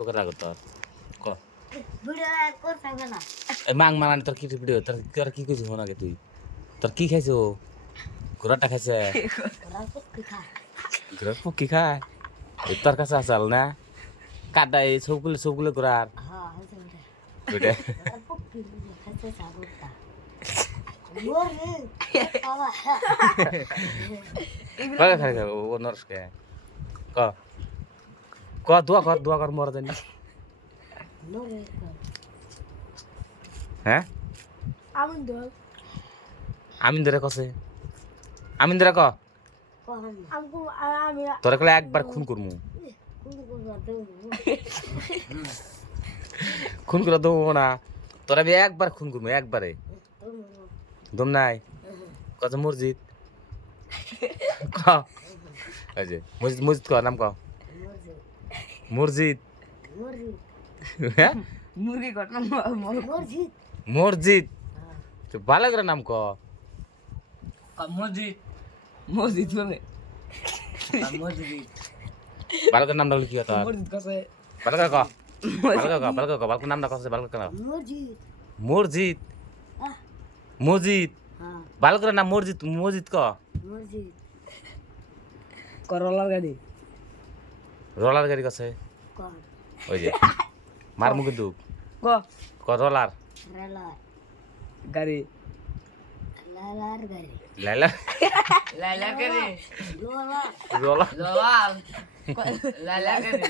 তোকে রাখো তোর ক ভিডিও কর থাকবে না এই মাং মারানি তোর কি ভিডিও তোর কি কইছিস আগে তুই তোর কি খাইছো ঘোড়াটা খাইছে ওরা পক্ষে খা ঘোড়ার পক্ষী খায় এই তোর কাছে আসাল না কাটা এই সবগুলো ঘোড়ার হ্যাঁ হইছে ওইটা ওরা পক্ষে খাইছে সাগরটা ওরে বাবা কয় খাই ও নরসকে ক ক দোয়া কর মর জানি নরে হ্যাঁ আমিন আমিন ধরে কসে আমিন ধরে ক আমি তোরা কলে একবার খুন করমু খুন করে দেবো না তোরা আমি একবার খুন করবো একবারে দম নাই কত মসজিদ ক এই যে মসজিদ মসজিদ ক নাম ক মসজিদ হ্যাঁ মুরগি ঘটনা মসজিদ মসজিদ তো ভালো করে নাম ক মসজিদ মসজিদ বলে মসজিদ ভালো করে নামটা কি তোর মসজিদ কাছে ভালো করে ক ভালো করে ক ভালো করে নামটা কসে ভালো করে মসজিদ মসজিদ মসজিদ হ্যাঁ ভালো করে নাম মসজিদ মসজিদ ক মসজিদ করলার গাড়ি রোলার গাড়ি কসে কোন ওই যে মারমু কিন্তু ক ক রোলার রেলার গাড়ি লালার গাড়ি লাইলা লাইলা গাড়ি লোলা রোলার জওয়াল লাইলা গাড়ি